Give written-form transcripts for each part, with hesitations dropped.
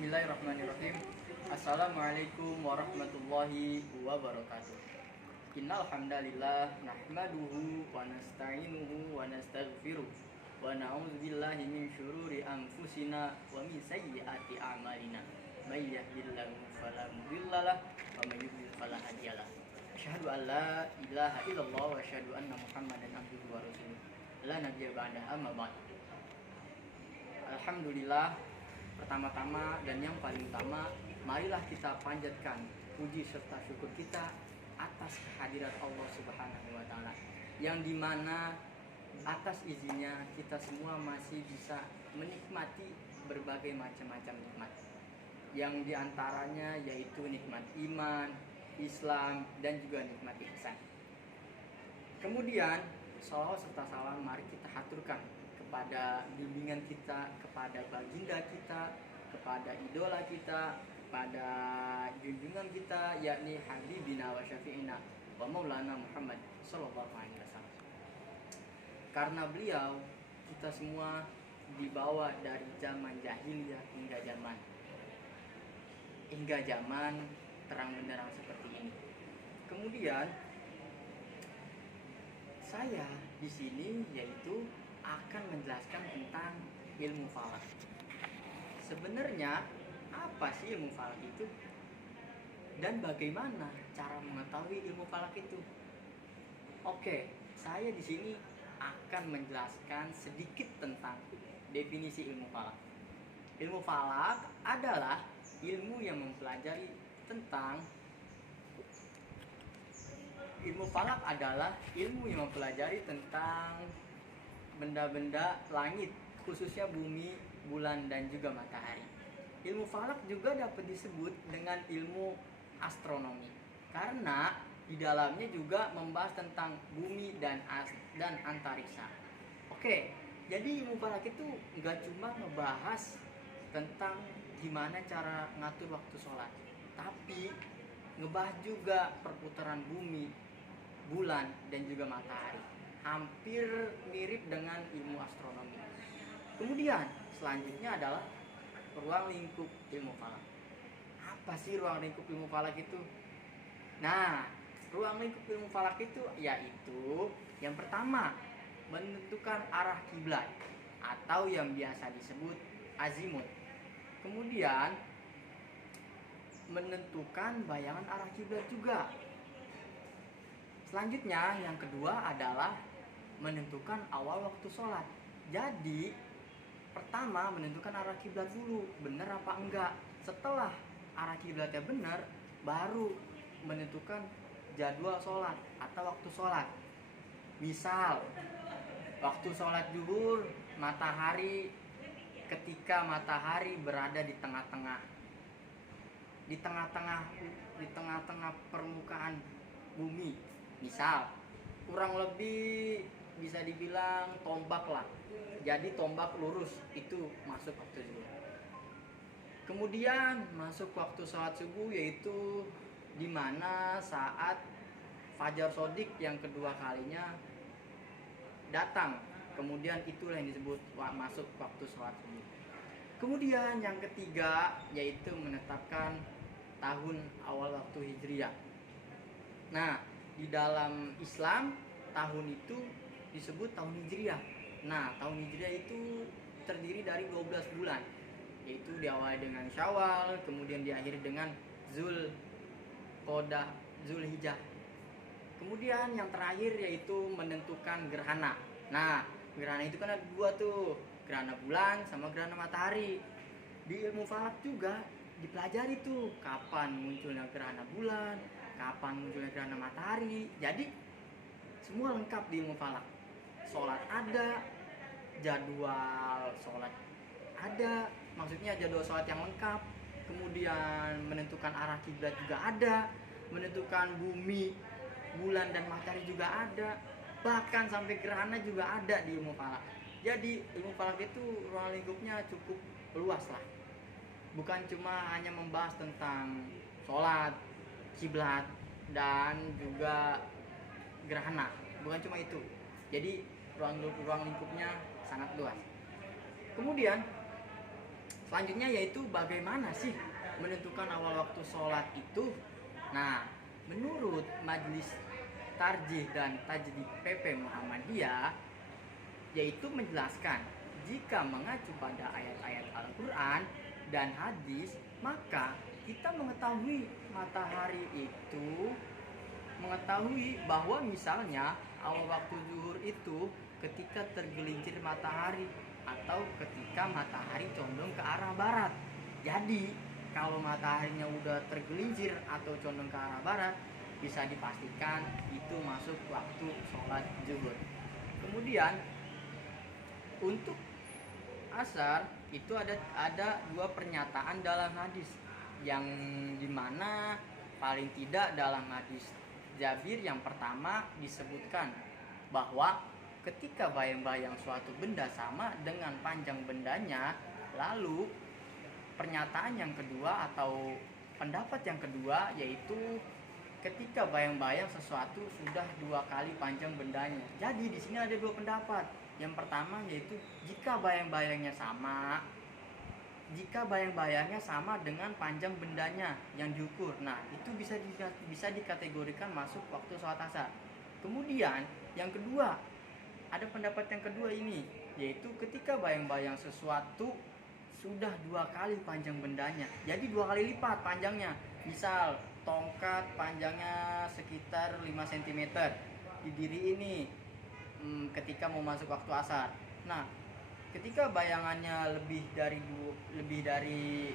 Bismillahirrahmanirrahim. Assalamualaikum warahmatullahi wabarakatuh. Innal hamdalillah nahmaduhu wa nasta'inuhu wa nastaghfiruh wa na'udzubillahi min syururi anfusina wa min sayyiati a'malina. May yahdihillahu fala mudhillalah wa may yudhlil fala hadiyalah. Asyhadu an la ilaha illallah wa asyhadu anna Muhammadan abduhu wa rasuluh. La nabiyya ba'dahu amma ba'd. Alhamdulillah, pertama-tama dan yang paling utama, marilah kita panjatkan puji serta syukur kita atas kehadirat Allah Subhanahu wa Ta'ala, yang dimana atas izinnya kita semua masih bisa menikmati berbagai macam-macam nikmat, yang diantaranya yaitu nikmat iman, Islam, dan juga nikmat ihsan. Kemudian salawat serta salam mari kita haturkan kepada bimbingan kita, kepada baginda kita, kepada idola kita, kepada junjungan kita, yakni Habibina wa Syafi'ina wa Maulana Muhammad Sallallahu Alaihi Wasallam. Karena beliau, kita semua dibawa dari zaman jahiliyah hingga zaman terang benderang seperti ini. Kemudian saya di sini yaitu akan menjelaskan tentang ilmu falak. Sebenarnya apa sih ilmu falak itu? Dan bagaimana cara mengetahui ilmu falak itu? Oke, saya di sini akan menjelaskan sedikit tentang definisi ilmu falak. Ilmu falak adalah ilmu yang mempelajari tentang benda-benda langit, khususnya bumi, bulan, dan juga matahari. Ilmu falak juga dapat disebut dengan ilmu astronomi, karena di dalamnya juga membahas tentang bumi dan antariksa. Oke, jadi ilmu falak itu nggak cuma ngebahas tentang gimana cara ngatur waktu sholat, tapi ngebahas juga perputaran bumi, bulan, dan juga matahari. Hampir mirip dengan ilmu astronomi. Kemudian selanjutnya adalah ruang lingkup ilmu falak. Apa sih ruang lingkup ilmu falak itu? Nah, ruang lingkup ilmu falak itu yaitu yang pertama, menentukan arah kiblat atau yang biasa disebut azimut. Kemudian menentukan bayangan arah kiblat juga. Selanjutnya yang kedua adalah menentukan awal waktu sholat. Jadi pertama menentukan arah kiblat dulu, benar apa enggak. Setelah arah kiblatnya benar, baru menentukan jadwal sholat atau waktu sholat. Misal waktu sholat zuhur, ketika matahari berada di tengah-tengah permukaan bumi, misal kurang lebih bisa dibilang tombak lah, jadi tombak lurus, itu masuk waktu zuhur. Kemudian masuk waktu sholat subuh, yaitu dimana saat fajar sodik yang kedua kalinya datang. Kemudian itulah yang disebut masuk waktu sholat subuh. Kemudian yang ketiga yaitu menetapkan tahun awal waktu hijriyah. Nah, di dalam Islam tahun itu disebut tahun hijriyah. Nah, tahun hijriyah itu terdiri dari 12 bulan, yaitu diawali dengan Syawal, kemudian diakhiri dengan Zulhijjah. Kemudian yang terakhir yaitu menentukan gerhana. Nah, gerhana itu kan ada dua tuh, gerhana bulan sama gerhana matahari. Di ilmu falak juga dipelajari tuh kapan munculnya gerhana bulan, kapan munculnya gerhana matahari. Jadi semua lengkap di ilmu falak. Sholat ada, jadwal sholat ada, maksudnya jadwal sholat yang lengkap. Kemudian menentukan arah kiblat juga ada, menentukan bumi, bulan, dan matahari juga ada. Bahkan sampai gerhana juga ada di ilmu falak. Jadi ilmu falak itu ruang lingkupnya cukup luas lah. Bukan cuma hanya membahas tentang sholat, kiblat, dan juga gerhana. Bukan cuma itu. Jadi ruang lingkupnya sangat luas. Kemudian Selanjutnya yaitu bagaimana sih menentukan awal waktu sholat itu. Nah, menurut Majelis Tarjih dan Tajdid PP Muhammadiyah, yaitu menjelaskan jika mengacu pada ayat-ayat Al-Quran dan hadis, maka kita mengetahui matahari itu, mengetahui bahwa misalnya awal waktu zuhur itu ketika tergelincir matahari atau ketika matahari condong ke arah barat. Jadi kalau mataharinya udah tergelincir atau condong ke arah barat, bisa dipastikan itu masuk waktu sholat zuhur. Kemudian untuk asar itu ada dua pernyataan dalam hadis, yang dimana paling tidak dalam hadis Jabir yang pertama disebutkan bahwa ketika bayang-bayang suatu benda sama dengan panjang bendanya, lalu pernyataan yang kedua atau pendapat yang kedua yaitu ketika bayang-bayang sesuatu sudah 2 kali panjang bendanya. Jadi di sini ada 2 pendapat. Yang pertama yaitu jika bayang-bayangnya sama dengan panjang bendanya yang diukur. Nah, itu bisa dikategorikan masuk waktu sholat asar. Kemudian yang kedua, ada pendapat yang kedua ini, yaitu ketika bayang-bayang sesuatu sudah 2 kali panjang bendanya. Jadi 2 kali lipat panjangnya. Misal tongkat panjangnya sekitar 5 cm didiri ini ketika mau masuk waktu asar. Nah, ketika bayangannya lebih dari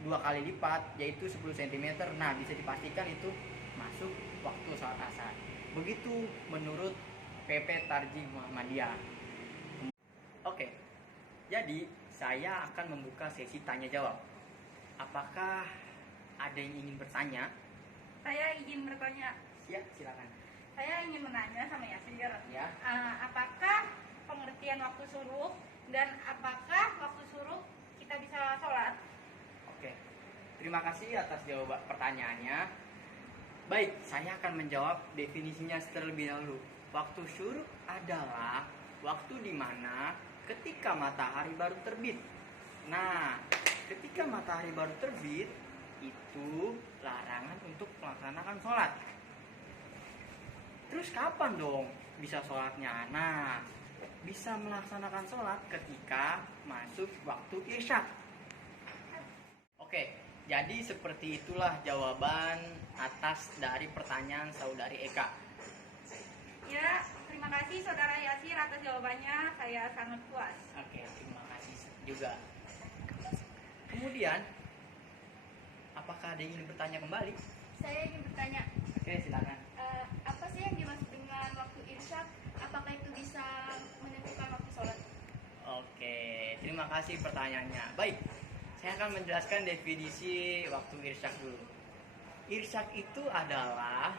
2 kali lipat, yaitu 10 cm, nah bisa dipastikan itu masuk waktu sholat asar. Begitu menurut PP Tarjih Muhammadiyah. Oke, jadi saya akan membuka sesi tanya jawab. Apakah ada yang ingin bertanya? Saya izin bertanya. Ya, silakan. Saya ingin menanya sama Yasir. Ya. Apakah pengertian waktu suruh dan apakah waktu suruh kita bisa sholat? Oke, terima kasih atas jawaban pertanyaannya. Baik, saya akan menjawab definisinya terlebih dahulu. Waktu syuruk adalah waktu di mana ketika matahari baru terbit. Nah, ketika matahari baru terbit, itu larangan untuk melaksanakan sholat. Terus kapan dong bisa sholatnya? Nah, bisa melaksanakan sholat ketika masuk waktu isya. Oke, jadi seperti itulah jawaban atas dari pertanyaan saudari Eka. Ya, terima kasih saudara Yasir atas jawabannya. Saya sangat puas. Oke, terima kasih juga. Kemudian, apakah ada yang ingin bertanya kembali? Saya ingin bertanya. Oke, silakan. Apa sih yang dimaksud dengan waktu irsyad? Apakah itu bisa menentukan waktu sholat? Oke, terima kasih pertanyaannya. Baik, saya akan menjelaskan definisi waktu irsyad dulu. Irsyad itu adalah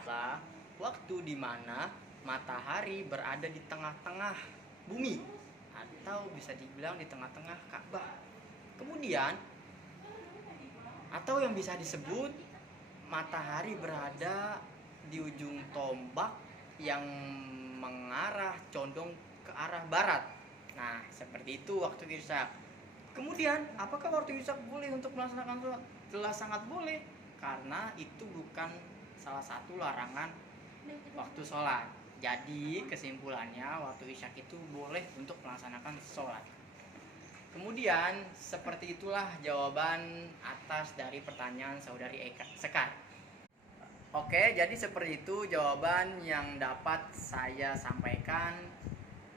waktu di mana matahari berada di tengah-tengah bumi atau bisa dibilang di tengah-tengah Ka'bah. Kemudian atau yang bisa disebut matahari berada di ujung tombak yang mengarah condong ke arah barat. Nah, seperti itu waktu isya. Kemudian, apakah waktu isya boleh untuk melaksanakan sholat? Jelas sangat boleh, karena itu bukan salah satu larangan waktu sholat. Jadi kesimpulannya waktu isya itu boleh untuk melaksanakan sholat. Kemudian seperti itulah jawaban atas dari pertanyaan saudari Eka Sekar. Oke, jadi seperti itu jawaban yang dapat saya sampaikan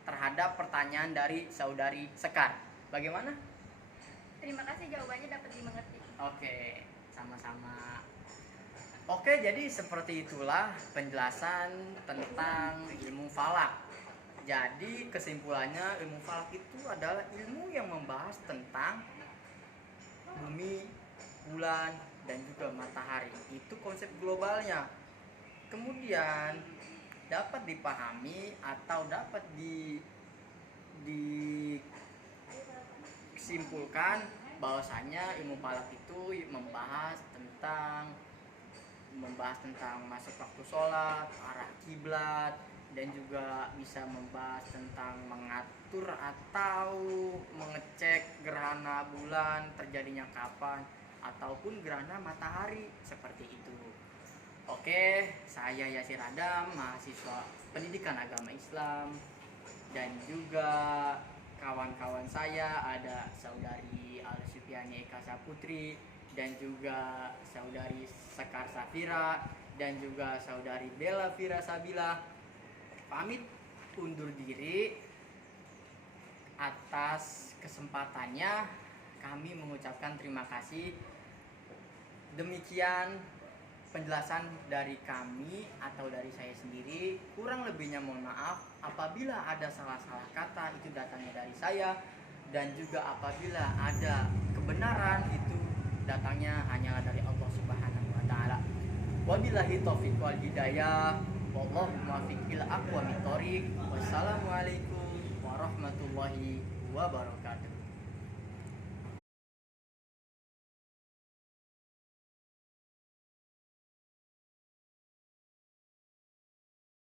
terhadap pertanyaan dari saudari Sekar. Bagaimana? Terima kasih, jawabannya dapat dimengerti. Oke, sama-sama. Oke, jadi seperti itulah penjelasan tentang ilmu falak. Jadi kesimpulannya ilmu falak itu adalah ilmu yang membahas tentang bumi, bulan, dan juga matahari. Itu konsep globalnya. Kemudian dapat dipahami atau dapat disimpulkan bahwasanya ilmu falak itu membahas tentang masuk waktu sholat, arah kiblat, dan juga bisa membahas tentang mengatur atau mengecek gerhana bulan terjadinya kapan ataupun gerhana matahari seperti itu. Oke, saya Yasir Adam, mahasiswa Pendidikan Agama Islam, dan juga kawan-kawan saya ada saudari Al-Sufiani Eka Saputri dan juga saudari Sekar Safira dan juga saudari Bella Fira Sabila pamit undur diri. Atas kesempatannya kami mengucapkan terima kasih. Demikian penjelasan dari kami atau dari saya sendiri. Kurang lebihnya mohon maaf. Apabila ada salah-salah kata itu datangnya dari saya, dan juga apabila ada kebenaran itu datangnya hanyalah dari Allah Subhanahu wa taala. Wabillahi taufiq wal hidayah. Wallahu muwaffiq ila aqwamit thoriq. Wassalamualaikum warahmatullahi wabarakatuh.